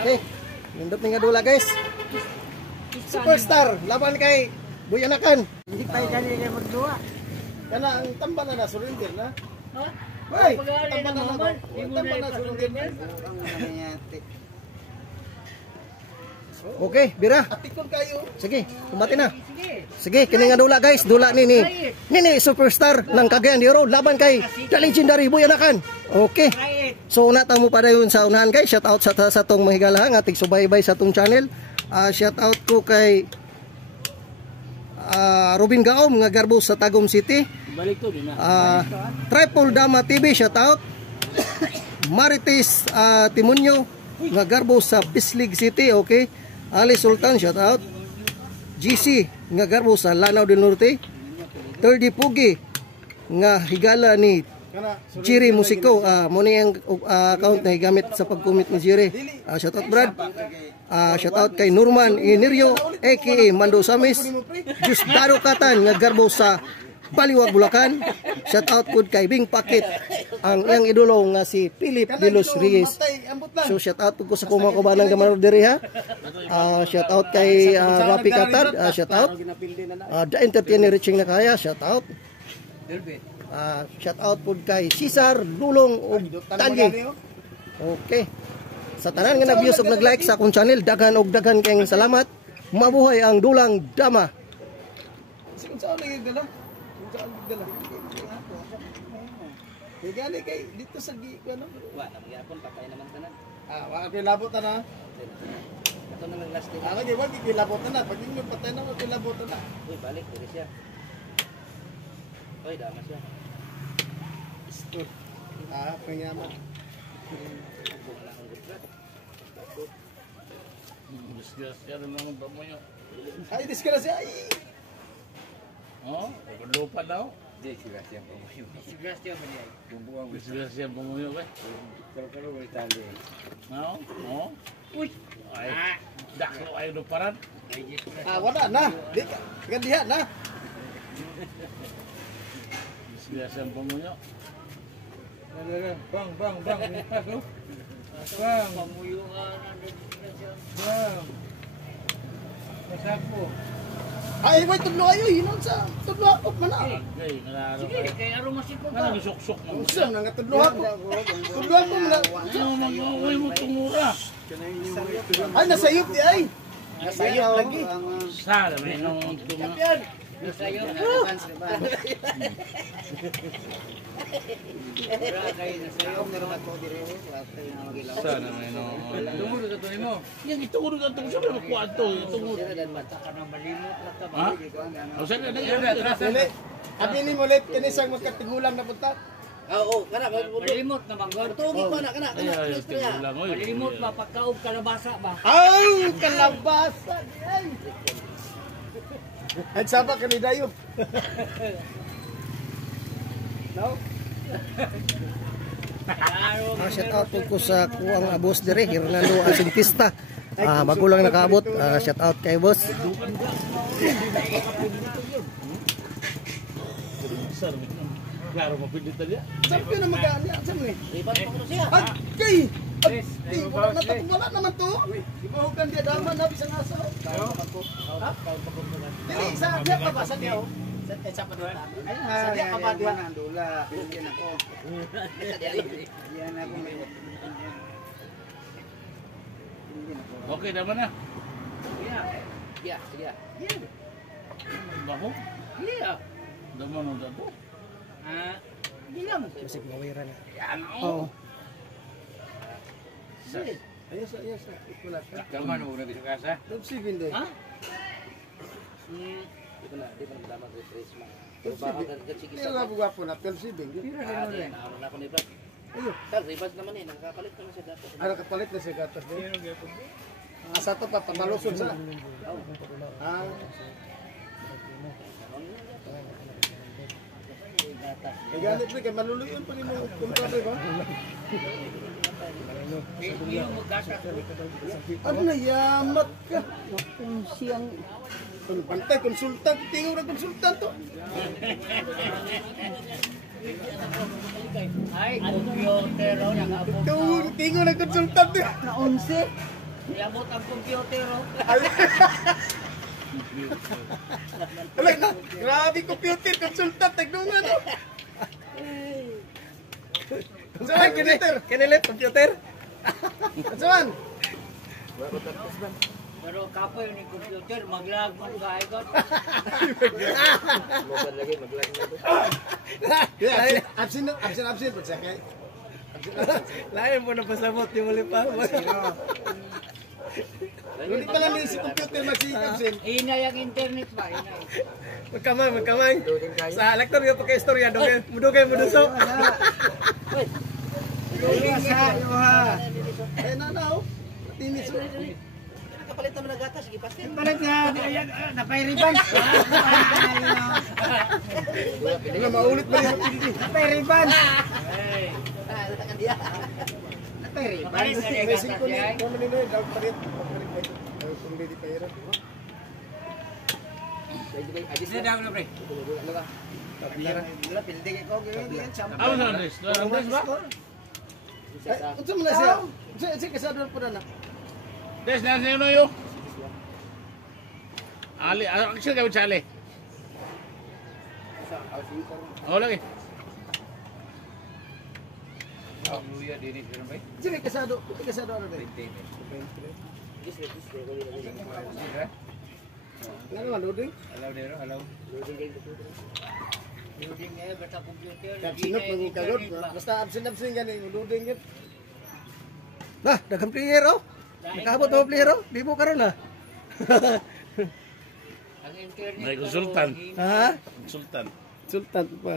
Okay. Nindot nga dula guys. Superstar laban kay Buyanakan. Hindi pa dali na magduwa. Kana ang tamban na surrender na. Ha? Hoy, tamban na naman. Tamban na surrender na. Okay, bira. Atikon kayo. Sige, kumati na. Sige, kini nga dula guys, dula ni superstar ng Cagayan de Oro laban kay The Legendary Buyanakan. Okay. So una ta mo pa dayon sa unahan guys. Shout out sa tong mahigala nga tig-subaybay sa tong channel. Shout out ko kay Robin Gaom nga garbo sa Tagum City. Balik to din na. Triple Dama TV shout out. Marites Timonyo nga garbo sa Bislig City, okay. Ali Sultan shout out. GC nga garbo sa Lanao del Norte. Thirdy Pugi nga higala ni Jiri Musiko, mo ni ang account na gamit sa pag-commit ni Jiri. Shout out Brad. Shout out kay Norman Inirio aka Mando Samis. Justaro Katan nga garbo sa Baliwag Bulacan. Shout out pud kay Bing Pakit ang iyang idolo nga si Philip De Los Reyes. So shout out pud ko sa kuma ko banang gamaro diri ha. Shout out kay Rapi Katad, shout out. The Entertainer Reaching na kaya, shout out. Shout out pud kay Cesar Lulong og Tangi. Okay. Sa tanan nga nag-views ug nag-like sa akong channel, daghan og daghan kayong salamat. Mabuhay ang Dulang Dama. Saan lagi dala? Saan dala? Gani kay dito sa gi ko no. Wa na gyapon patay naman tanan. Wa kilabot na. Ato na lang last day. Di wag kilabot na. Pag inyo patay na kilabot na. Uy, balik diri siya. Oy, dama siya. Isto. Panyaman. Wala kang gutrat. Disgrasya rin naman ba mo yun? Ay, disgrasya. Ay. Oh, lupa daw. Disgrasya po mo yun. Disgrasya mo niya. Disgrasya po mo yun, Karo-karo mo itali. no? Oh? Uy! Ay, daklo ay luparan. Wala na. Di gandihan na. Disgrasya po mo yun. Bang. Bang. Pamuyo ka na disgrasya. Bang. Masako. Ay, wait, tudlo kayo. Hinon sa tudlo ako man na. Okay, nalaro Sige, kayo. kay aro masiko ka. Ano, suksok mo? Usa na nga tudlo ako. Tudlo ako man. Ano, mag-uwi mo tumura. Ay, nasayop di ay. Nasayop lagi. Sana, may nung tumura. Yan! Nasayo na. Sana, may nung... Tungod ka ito mo. Yan, itungod ka ito. Siyempre, makuha ito. Itungod. Bata ka na malimot na ka. Ha? O, sana, Dili. Abinin mo ulit kinisang magkatigulang na punta. Oo, kana malimot na bang. Tugi ko na kana. Ay, tigulang. Malimot mapagkaog kalabasa ba? Ay, kalabasa. Ay. Ay, saba ka ni Dayo. No? Shout out po ko sa kuwang boss dire, Hernando Asintista. Magulang nakaabot. Shout out kay boss. Sir, klaro mo pindit na niya. Saan ko na mag-aan niya? Saan ni? Lipat pa ko siya. Ay, kay! Ay, wala naman to. Ibahugan dia daman na bisang asaw. Dili, sa dia pa ba? Sa dia? Sa panutan. Sa dia pa ba dia? Dula, pinagyan ako. Yan ako may... Okay, naman na. Iya, iya. Baho? Iya. Daman ang dato. Bilang. Masig mawira na. Yan, Oo. Ayos. Ikulat ka. Kaman mo na bisa kasa? Top 7 din. Ha? Ito na, di pa naman ko stress mo. Baka sige Hindi nga buwapo na. 12 din. Ano na ako ni Brad? Ayun. Tal, ribas naman eh. Nakakapalit naman siya dapat. Ano kapalit na siya gatas din? Asa to pa pamalusod sa. Ganit rin kay maluluyon pa rin mo kumprabe ko. Yung magkasa. Ano na yamat ka? Kung siyang pantay konsultan, tingaw na konsultan to. Ay, computer raw nakabot. Tingaw na konsultan to. Na 11? Iabot ang computer, oh. Wala na. Grabe computer consultant tagdungan oh. Saan computer? Kinilit, computer. Saan? Pero kapoy ni computer, maglag mo ka ikot. Absent po siya kay. Lain po na pasabot yung muli pa. Hindi pala ni si computer magsi-absent. Inay ang internet ba? Inay. Magkamay. Sa lektor yung pagka-istorya, mudugay muduso. Eh nanaw. Tinis. Kapalit naman ng gatas, sige pastel. Palit nga napay ribbon. Wala maulit ba yung pinili? Napay ribbon. Hey. Napay ribbon. Palit na yung gatas yan. Kamo ni Noy daw palit. Kung hindi pa ira. Sino daw na pre? Wala pilding ko ganyan. Ano sa Andres? Andres ba? Unsa man na siya? Unsa kasado po na. Des, na sino yo? Ali, action kami sa Ali. Oh, lagi. Sige kasado ano ba? Ano loading? Loading eh, basta computer. Absent mo kagod. Basta absent gani loading gid. Nah, dagang player oh. Nakabot mo player oh. Di mo karon na. Ang internet. May konsultan. Ha? Sultan. Sultan pa.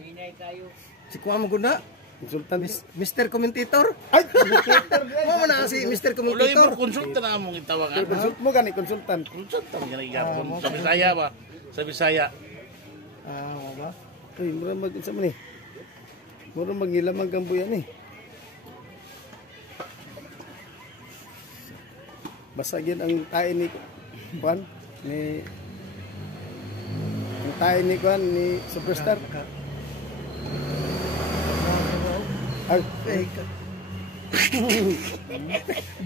Hinay kayo. Si Kuya mo guna. Sultan Mr. Commentator. ay computer. Mo na si Mr. Wala Commentator. yung konsultan na among itawagan. Consult mo gani konsultan. Konsultan ka na igapon. Sa Bisaya ba? Sa Bisaya. Mo ba? Uy, mura mag-unsa man ni. Mura mangilamang gambuyan ni. Basagin ang tae ni Juan ni ang tae ni Juan ni Superstar. Ay,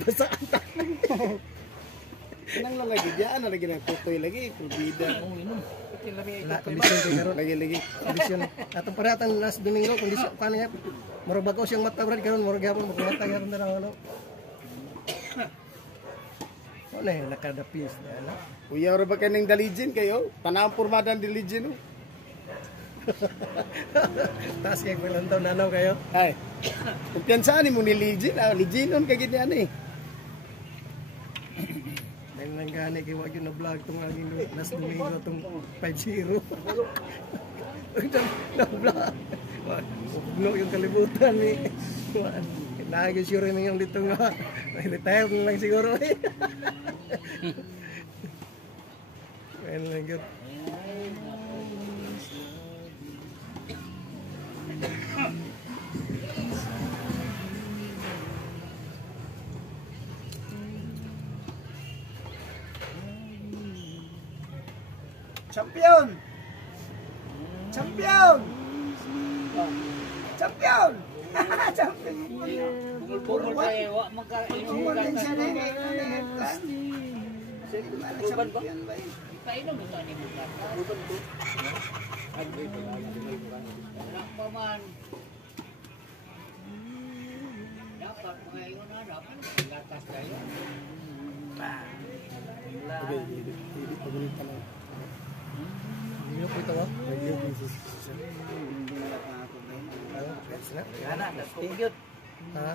Basa ang tayo. kanang lang lagi diyan na lagi ng tutoy lagi, probida. Wala, kondisyon kayo karon. Lagi. Kondisyon. Atong paratang last Domingo, kondisyon paano nga? Murag bagaw siyang mata brad karon, murag gyapon mata karon na raw ano. Wala yung nakadapis na ano. Uyaw ra ba kaning dalijin kayo? Tanang pormada ang dalijin. Taas kayo kailan taon nanaw kayo. Ay. Kumpiyansaan ni mo ni Lijin, Lijinon ka gid ani. Dahil nang gani kayo wag yung na-vlog itong aming last Domingo itong 5-0. Na-vlog. Ugno yung kalibutan ni. Naging sure na yung dito nga. Retired na lang siguro eh. Ayun lang yun. Champion! Champion! Champion! Champion! Bungol tayo, wak magkainom gatas. Ruban ba? Kainom mo tayo ni gatas. Ruban ko. Anak pa man. Dapat mga iyon na, dapat gatas tayo. Hindi po ito ba? Gana, tinggyot. Ha?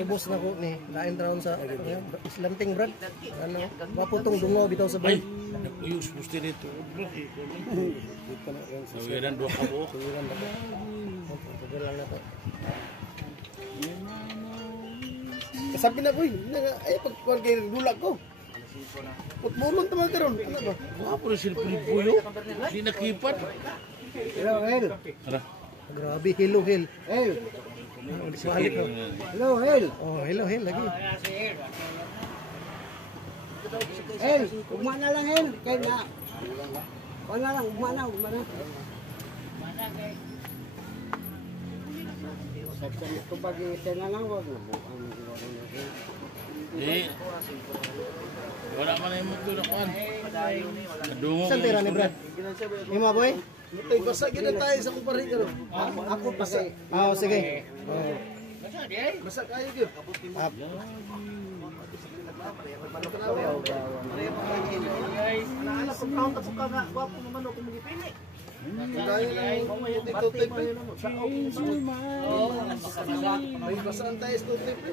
Ibos na ko ni lain taon sa Islanting brad. Ano? Waputong dungo bitaw sa Ay, bay. nag-uyos pusti dito. Sawiran dua ka po. Pagalan na to. Sabi na ko, ay pagkuhan kayo dulak ko. Putmulon naman karon. Ano ba? Wapo na sila puyo. Di nakipat. Hello, Hel. Ara. Grabe, hello, hell. Hel. Balik ko. Hello, Hel. Oh, hello, hell lagi. Hel, ugma na lang, Hel. Kaya na. Wala lang, ugma na. Mana kay Ito pag itinanawag na buang Di. Wala man yung mundo na kuhan. Nadungo. Saan tira ni Brad? Ima boy? Ito, basa gina tayo sa kumpari ka ron. Ako basa. Ah, sige. Basa kayo yun. Up. Anak-anak, pagkaon tapos ka nga. Wapo naman ako magipili. Dahil ito tape. May basaan tayo sa tape.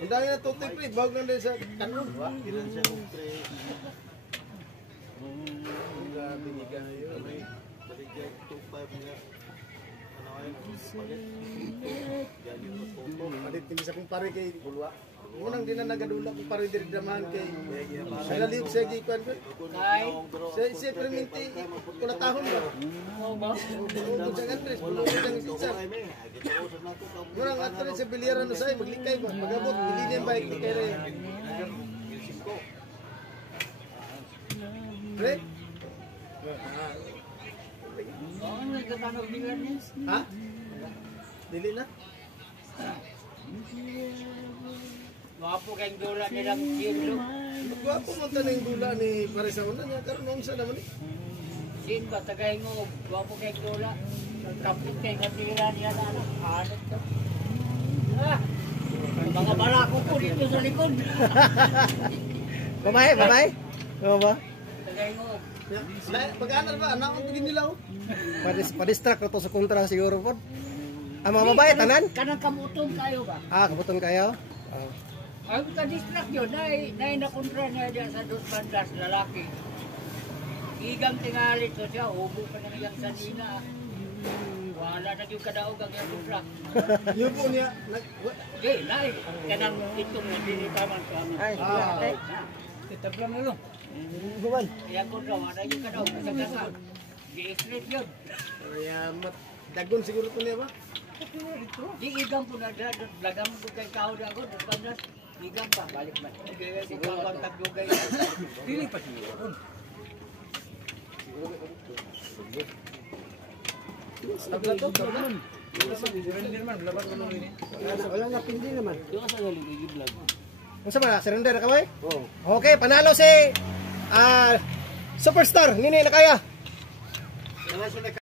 Ang dami na ito tape. Bawag lang din sa kanon. Ilan siya kong pre. Binigan na yun. Baligyan 2.5 nga. Palit kini sa kumpare kay Bulwa. Unang din na nagadula kung pare diri damahan kay Salaliw sa gikuan ko. Sa perminti kula tahon ba? Kung sa Andres, pulo ng isa. Murang ato rin sa bilyaran no say maglikay ba? Magabot dili niya bike ni kay re. Pre? Ha? Dili na? Wapo kayong dula nilang yelo. Gwapo mo tanong dula ni Parisauna niya karon nung sa naman ni. Sin ba tagay mo, wapo kayong dula. Kapit kay katira niya na ano. Hanot ka. Mga bala ko po dito sa likod. Babay, babay. Oo ba? Tagay mo. Pag-anak ba? Anak ko nila oh. Pa-distract na to sa kontra siguro po. Ang mga babae, tanan? Kanang kamutong kayo ba? Ah, kabuton kayo? Ang ka-distract yun, na nakontra niya dyan sa dos bandas, lalaki. Igang tingalit to siya, hubo pa na niyang sanina. Wala na yung kadaog ang yung truck. Yun po niya. Okay, lai. Kanang itong nandinitaman ko. Ay, Titablang na lang. guman. Kaya kontra, wala yung kadaog sa kasa. Di-straight yun. Kaya dagon siguro po niya ba? Di igang po na lagam ko kay kao na ako, dos bandas. Igang pa, balik ba? Siguro bang taglugay. Dili pa siguro. Tabla to, tabla. Wala na pindi naman. Ano sa mga? Surrender na kaway? Oo. Okay, panalo si Superstar. Nini na kaya?